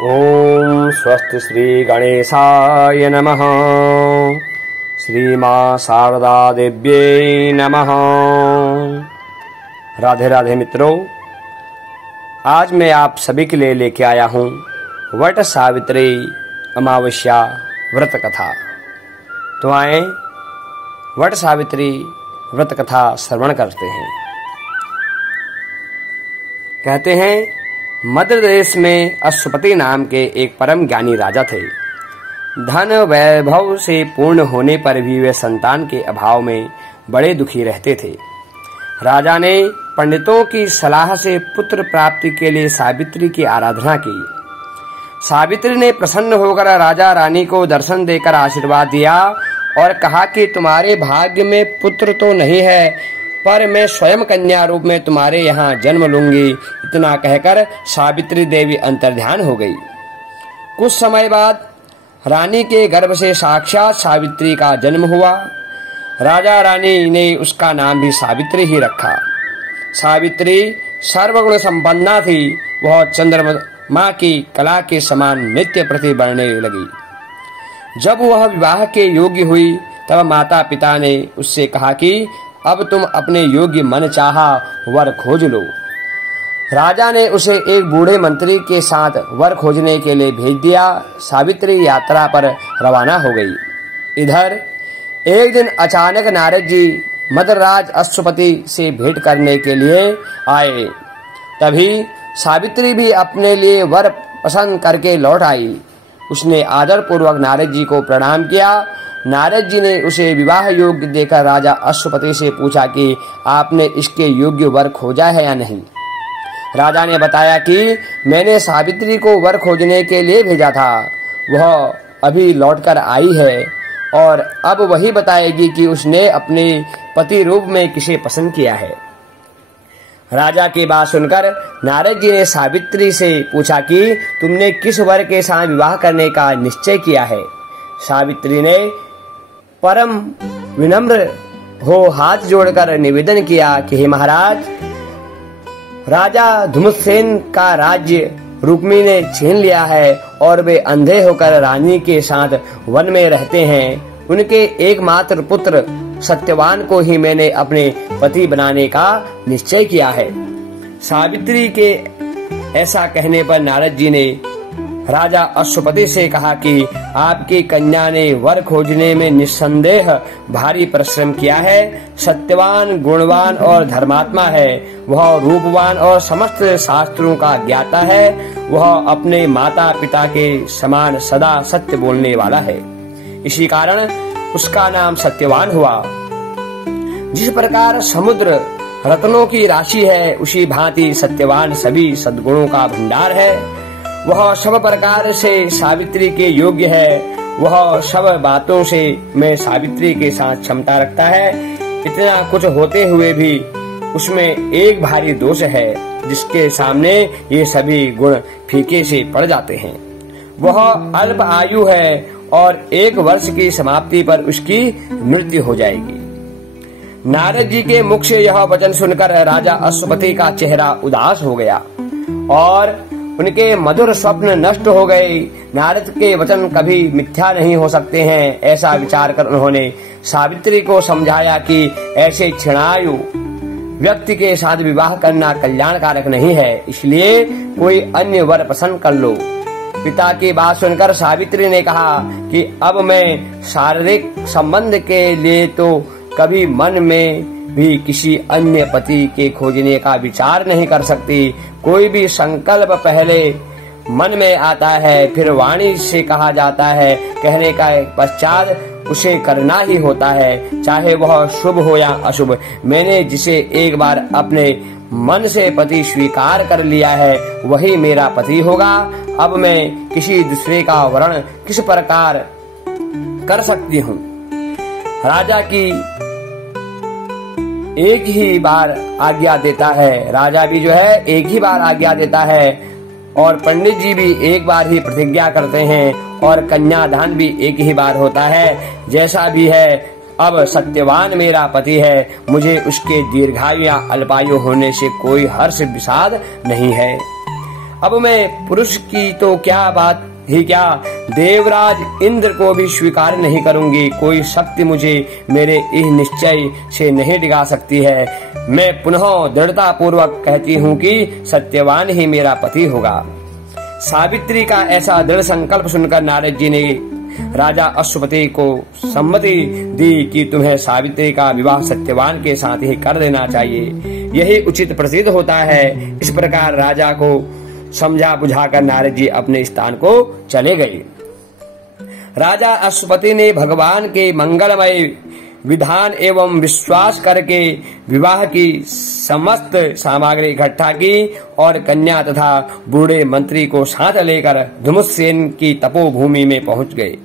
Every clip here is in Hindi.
ओम स्वस्ति श्री गणेशाय नमः। श्री मां शारदा देव्यै नमः। राधे राधे मित्रों, आज मैं आप सभी के लिए लेके आया हूँ वट सावित्री अमावस्या व्रत कथा। तो आए वट सावित्री व्रत कथा श्रवण करते हैं। कहते हैं, मध्य देश में अश्वपति नाम के एक परम ज्ञानी राजा थे। धन वैभव से पूर्ण होने पर भी वे संतान के अभाव में बड़े दुखी रहते थे। राजा ने पंडितों की सलाह से पुत्र प्राप्ति के लिए सावित्री की आराधना की। सावित्री ने प्रसन्न होकर राजा रानी को दर्शन देकर आशीर्वाद दिया और कहा कि तुम्हारे भाग्य में पुत्र तो नहीं है, पर मैं स्वयं कन्या रूप में तुम्हारे यहाँ जन्म लूंगी। इतना कहकर सावित्री देवी अंतर्ध्यान हो गई। कुछ समय बाद रानी के गर्भ से साक्षात सावित्री का जन्म हुआ। राजा रानी ने उसका नाम भी सावित्री ही रखा। सावित्री सर्वगुण संपन्ना थी। वह चंद्रमा की कला के समान नृत्य प्रति बढ़ने लगी। जब वह विवाह के योग्य हुई तब माता पिता ने उससे कहा कि अब तुम अपने योग्य मन चाहा वर खोज लो। राजा ने उसे एक बूढ़े मंत्री के साथ वर खोजने के लिए भेज दिया। सावित्री यात्रा पर रवाना हो गई। इधर एक दिन अचानक नारद जी मद्रराज अश्वपति से भेंट करने के लिए आए। तभी सावित्री भी अपने लिए वर पसंद करके लौट आई। उसने आदर पूर्वक नारद जी को प्रणाम किया। नारद जी ने उसे विवाह योग्य देकर राजा अश्वपति से पूछा कि आपने इसके योग्य वर खोजा है या नहीं। राजा ने बताया कि मैंने सावित्री को वर खोजने के लिए भेजा था। वह अभी लौटकर आई है और अब वही बताएगी कि उसने अपने पति रूप में किसे पसंद किया है। राजा की बात सुनकर नारद जी ने सावित्री से पूछा कि तुमने किस वर के साथ विवाह करने का निश्चय किया है। सावित्री ने परम विनम्र हो हाथ जोड़कर निवेदन किया कि हे महाराज, राजा धूम्रसेन का राज्य रुक्मी ने छीन लिया है और वे अंधे होकर रानी के साथ वन में रहते हैं। उनके एकमात्र पुत्र सत्यवान को ही मैंने अपने पति बनाने का निश्चय किया है। सावित्री के ऐसा कहने पर नारद जी ने राजा अश्वपति से कहा कि आपकी कन्या ने वर खोजने में निस्संदेह भारी परिश्रम किया है। सत्यवान, गुणवान और धर्मात्मा है। वह रूपवान और समस्त शास्त्रों का ज्ञाता है। वह अपने माता पिता के समान सदा सत्य बोलने वाला है। इसी कारण उसका नाम सत्यवान हुआ। जिस प्रकार समुद्र रत्नों की राशि है, उसी भांति सत्यवान सभी सद्गुणों का भंडार है। वह सब प्रकार से सावित्री के योग्य है। वह सब बातों से मैं सावित्री के साथ क्षमता रखता है। इतना कुछ होते हुए भी उसमें एक भारी दोष है, जिसके सामने ये सभी गुण फीके से पड़ जाते हैं। वह अल्प आयु है और 1 वर्ष की समाप्ति पर उसकी मृत्यु हो जाएगी। नारद जी के मुख से यह वचन सुनकर राजा अश्वपति का चेहरा उदास हो गया और उनके मधुर स्वप्न नष्ट हो गए। नारद के वचन कभी मिथ्या नहीं हो सकते हैं। ऐसा विचार कर उन्होंने सावित्री को समझाया कि ऐसे क्षणायु व्यक्ति के साथ विवाह करना कल्याणकारक नहीं है, इसलिए कोई अन्य वर पसंद कर लो। पिता की बात सुनकर सावित्री ने कहा कि अब मैं शारीरिक संबंध के लिए तो कभी मन में भी किसी अन्य पति के खोजने का विचार नहीं कर सकती। कोई भी संकल्प पहले मन में आता है, फिर वाणी से कहा जाता है, कहने का पश्चात उसे करना ही होता है, चाहे वह शुभ हो या अशुभ। मैंने जिसे एक बार अपने मन से पति स्वीकार कर लिया है, वही मेरा पति होगा। अब मैं किसी दूसरे का वर्ण किस प्रकार कर सकती हूँ। राजा की एक ही बार आज्ञा देता है। राजा भी जो है एक ही बार आज्ञा देता है और पंडित जी भी एक बार ही प्रतिज्ञा करते हैं और कन्यादान भी एक ही बार होता है। जैसा भी है, अब सत्यवान मेरा पति है। मुझे उसके दीर्घायु या अल्पायु होने से कोई हर्ष विषाद नहीं है। अब मैं पुरुष की तो क्या बात ही क्या, देवराज इंद्र को भी स्वीकार नहीं करूंगी। कोई शक्ति मुझे मेरे इस निश्चय से नहीं डिगा सकती है। मैं पुनः दृढ़ता पूर्वक कहती हूँ कि सत्यवान ही मेरा पति होगा। सावित्री का ऐसा दृढ़ संकल्प सुनकर नारद जी ने राजा अश्वपति को सम्मति दी कि तुम्हें सावित्री का विवाह सत्यवान के साथ ही कर देना चाहिए, यही उचित प्रसिद्ध होता है। इस प्रकार राजा को समझा बुझाकर नारद जी अपने स्थान को चले गए। राजा अश्वपति ने भगवान के मंगलमय विधान एवं विश्वास करके विवाह की समस्त सामग्री इकट्ठा की और कन्या तथा बूढ़े मंत्री को साथ लेकर धुमसेन की तपोभूमि में पहुंच गए।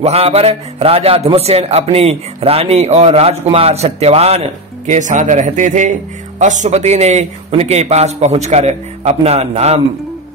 वहां पर राजा धुमसेन अपनी रानी और राजकुमार सत्यवान के साथ रहते थे। अश्वपति ने उनके पास पहुंचकर अपना नाम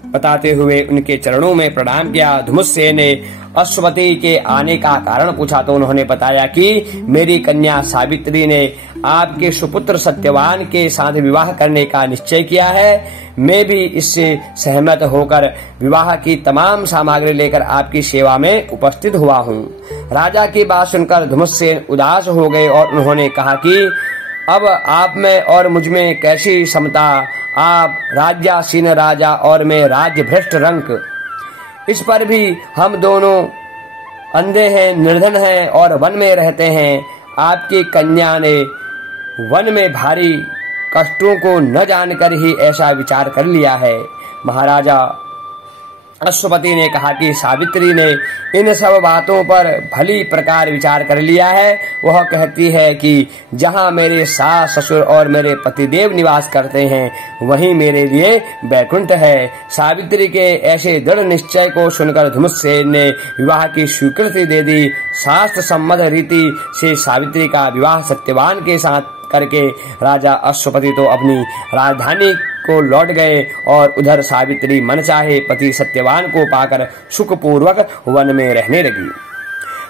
बताते हुए उनके चरणों में प्रणाम किया। धुमसेन ने अश्वपति के आने का कारण पूछा तो उन्होंने बताया कि मेरी कन्या सावित्री ने आपके सुपुत्र सत्यवान के साथ विवाह करने का निश्चय किया है। मैं भी इससे सहमत होकर विवाह की तमाम सामग्री लेकर आपकी सेवा में उपस्थित हुआ हूँ। राजा की बात सुनकर धुमसेन उदास हो गए और उन्होंने कहा कि अब आप में और मुझ में कैसी समता, आप राज्यासीन राजा और मैं राज्य भ्रष्ट रंक, इस पर भी हम दोनों अंधे हैं, निर्धन हैं और वन में रहते हैं। आपकी कन्या ने वन में भारी कष्टों को न जानकर ही ऐसा विचार कर लिया है। महाराजा अश्वपति ने कहा कि सावित्री ने इन सब बातों पर भली प्रकार विचार कर लिया है। वह कहती है कि जहाँ मेरे सास ससुर और मेरे पतिदेव निवास करते हैं वहीं मेरे लिए बैकुंठ है। सावित्री के ऐसे दृढ़ निश्चय को सुनकर धुमसेन ने विवाह की स्वीकृति दे दी। शास्त्र सम्मत रीति से सावित्री का विवाह सत्यवान के साथ करके राजा अश्वपति तो अपनी राजधानी को लौट गए और उधर सावित्री मनचाहे पति सत्यवान को पाकर सुखपूर्वक वन में रहने लगी।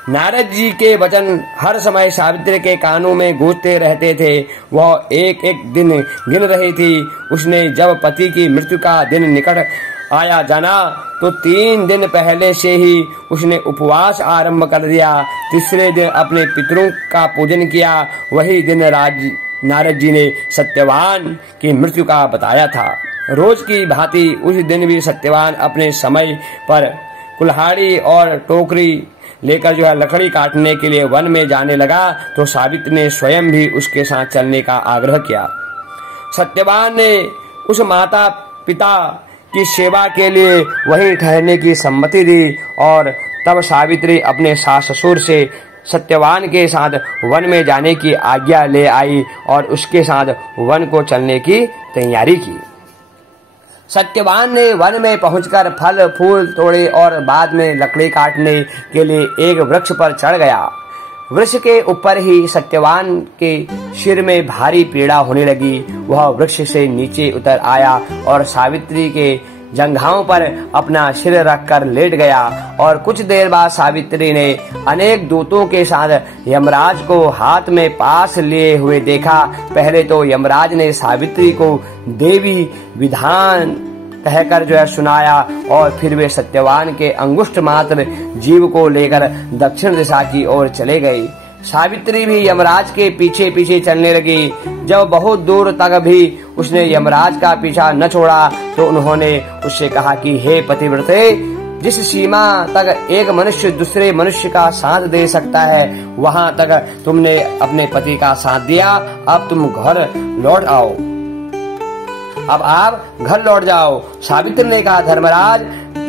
नारद जी के वचन हर समय सावित्री के कानों में गूंजते रहते थे। वह एक एक दिन गिन रही थी। उसने जब पति की मृत्यु का दिन निकट आया जाना तो 3 दिन पहले से ही उसने उपवास आरंभ कर दिया। तीसरे दिन अपने पितरों का पूजन किया। वही दिन नारद जी ने सत्यवान की मृत्यु का बताया था। रोज की भांति उस दिन भी सत्यवान अपने समय पर कुल्हाड़ी और टोकरी लेकर लकड़ी काटने के लिए वन में जाने लगा तो सावित्री ने स्वयं भी उसके साथ चलने का आग्रह किया। सत्यवान ने उस माता पिता की सेवा के लिए वहीं ठहरने की सम्मति दी और तब सावित्री अपने सास ससुर से सत्यवान के साथ वन में जाने की आज्ञा ले आई और उसके साथ वन को चलने की तैयारी की। सत्यवान ने वन में पहुंचकर फल फूल तोड़े और बाद में लकड़ी काटने के लिए एक वृक्ष पर चढ़ गया। वृक्ष के ऊपर ही सत्यवान के सिर में भारी पीड़ा होने लगी। वह वृक्ष से नीचे उतर आया और सावित्री के जंघाओं पर अपना सिर रखकर लेट गया और कुछ देर बाद सावित्री ने अनेक दूतों के साथ यमराज को हाथ में पास लिए हुए देखा। पहले तो यमराज ने सावित्री को देवी विधान कहकर सुनाया और फिर वे सत्यवान के अंगुष्ठ मात्र जीव को लेकर दक्षिण दिशा की ओर चले गए। सावित्री भी यमराज के पीछे पीछे चलने लगी। जब बहुत दूर तक भी उसने यमराज का पीछा न छोड़ा तो उन्होंने उससे कहा कि हे पतिव्रते, जिस सीमा तक एक मनुष्य दूसरे मनुष्य का साथ दे सकता है वहां तक तुमने अपने पति का साथ दिया। अब तुम घर लौट आओ। अब आप घर लौट जाओ। सावित्री ने कहा, धर्मराज,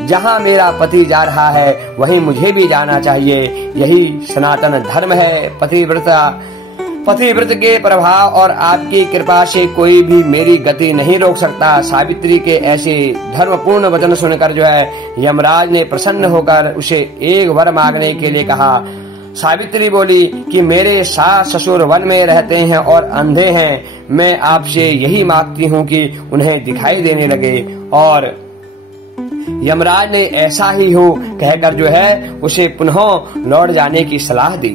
जहाँ मेरा पति जा रहा है वहीं मुझे भी जाना चाहिए। यही सनातन धर्म है। पतिव्रत के प्रभाव और आपकी कृपा से कोई भी मेरी गति नहीं रोक सकता। सावित्री के ऐसे धर्मपूर्ण वचन सुनकर यमराज ने प्रसन्न होकर उसे एक वर मांगने के लिए कहा। सावित्री बोली कि मेरे सास ससुर वन में रहते हैं और अंधे हैं। मैं आपसे यही मांगती हूँ कि उन्हें दिखाई देने लगे। और यमराज ने ऐसा ही हो कहकर उसे पुनः लौट जाने की सलाह दी।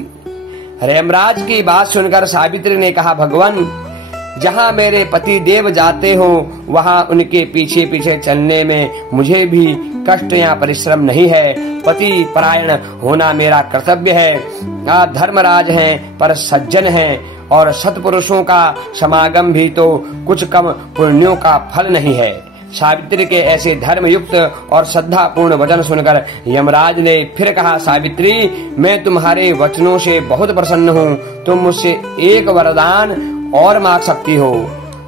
यमराज की बात सुनकर सावित्री ने कहा, भगवान, जहाँ मेरे पति देव जाते हो वहाँ उनके पीछे पीछे चलने में मुझे भी कष्ट या परिश्रम नहीं है। पति परायण होना मेरा कर्तव्य है। आप धर्मराज हैं पर सज्जन हैं और सत्पुरुषों का समागम भी तो कुछ कम पुण्यों का फल नहीं है। सावित्री के ऐसे धर्म युक्त और श्रद्धा पूर्ण वचन सुनकर यमराज ने फिर कहा, सावित्री, मैं तुम्हारे वचनों से बहुत प्रसन्न हूँ। तुम मुझसे एक वरदान और मांग सकती हो।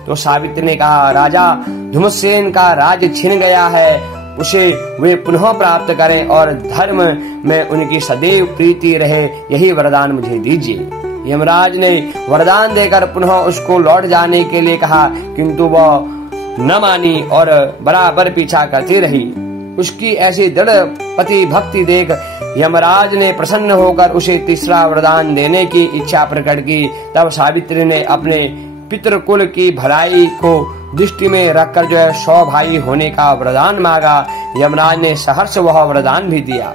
तो सावित्री ने कहा, राजा धुम्रसेन का राज्य छिन गया है, उसे वे पुनः प्राप्त करें और धर्म में उनकी सदैव प्रीति रहे, यही वरदान मुझे दीजिए। यमराज ने वरदान देकर पुनः उसको लौट जाने के लिए कहा, किंतु वह न मानी और बराबर पीछा करती रही। उसकी ऐसी दृढ़ पति भक्ति देख यमराज ने प्रसन्न होकर उसे तीसरा वरदान देने की इच्छा प्रकट की। तब सावित्री ने अपने पितृकुल की भलाई को दृष्टि में रखकर 100 भाई होने का वरदान मांगा। यमराज ने सहर्ष वह वरदान भी दिया।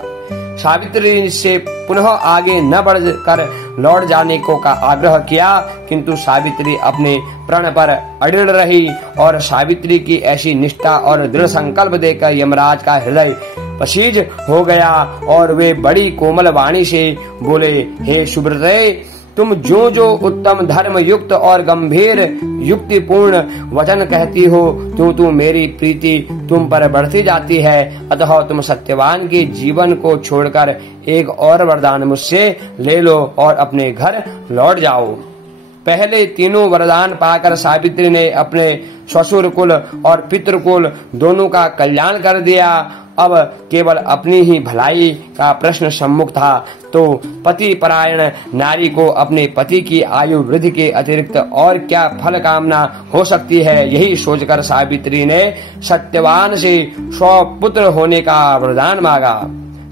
सावित्री से पुनः आगे न बढ़कर लौट जाने को का आग्रह किया, किंतु सावित्री अपने प्रण पर अड़िल रही और सावित्री की ऐसी निष्ठा और दृढ़ संकल्प देखकर यमराज का हृदय पसीज हो गया और वे बड़ी कोमल वाणी से बोले, हे सुब्रते, तुम जो जो उत्तम धर्म युक्त और गंभीर युक्तिपूर्ण वचन कहती हो, तो मेरी प्रीति तुम पर बढ़ती जाती है। अतः तुम सत्यवान के जीवन को छोड़कर एक और वरदान मुझसे ले लो और अपने घर लौट जाओ। पहले तीनों वरदान पाकर सावित्री ने अपने ससुर कुल और पितृकुल दोनों का कल्याण कर दिया। अब केवल अपनी ही भलाई का प्रश्न सम्मुख था, तो पति परायण नारी को अपने पति की आयु वृद्धि के अतिरिक्त और क्या फल कामना हो सकती है। यही सोचकर सावित्री ने सत्यवान से 100 पुत्र होने का वरदान मांगा।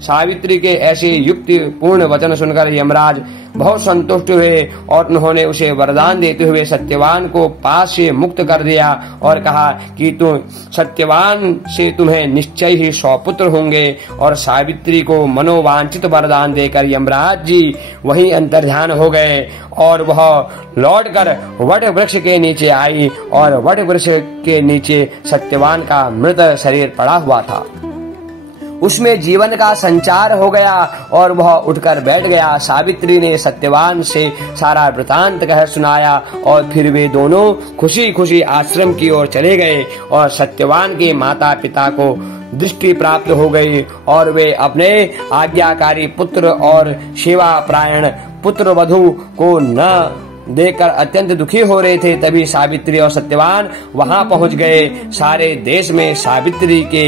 सावित्री के ऐसे युक्ति पूर्ण वचन सुनकर यमराज बहुत संतुष्ट हुए और उन्होंने उसे वरदान देते हुए सत्यवान को पास से मुक्त कर दिया और कहा कि तुम सत्यवान से तुम्हें निश्चय ही 100 पुत्र होंगे। और सावित्री को मनोवांछित वरदान देकर यमराज जी वहीं अंतर्ध्यान हो गए और वह लौटकर वट वृक्ष के नीचे आई और वट वृक्ष के नीचे सत्यवान का मृत शरीर पड़ा हुआ था। उसमें जीवन का संचार हो गया और वह उठकर बैठ गया। सावित्री ने सत्यवान से सारा वृतांत कह सुनाया और फिर वे दोनों खुशी खुशी आश्रम की ओर चले गए और सत्यवान के माता पिता को दृष्टि प्राप्त हो गई और वे अपने आज्ञाकारी पुत्र और सेवा प्रायण पुत्र वधु को न देखकर अत्यंत दुखी हो रहे थे। तभी सावित्री और सत्यवान वहां पहुंच गए। सारे देश में सावित्री के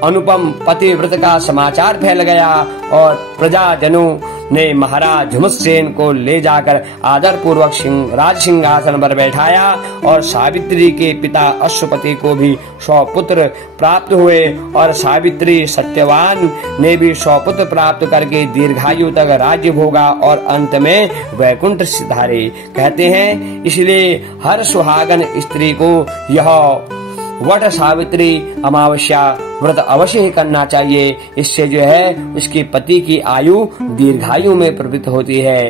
अनुपम पतिव्रत का समाचार फैल गया और प्रजाजनों ने महाराज धुम्रसेन को ले जाकर आदर पूर्वक राज सिंहासन पर बैठाया और सावित्री के पिता अश्वपति को भी 100 पुत्र प्राप्त हुए और सावित्री सत्यवान ने भी 100 पुत्र प्राप्त करके दीर्घायु तक राज्य भोगा और अंत में वैकुंठ सिधारे। कहते हैं इसलिए हर सुहागन स्त्री को यह वट सावित्री अमावस्या व्रत अवश्य ही करना चाहिए। इससे उसके पति की आयु दीर्घायु में प्रवृत्त होती है।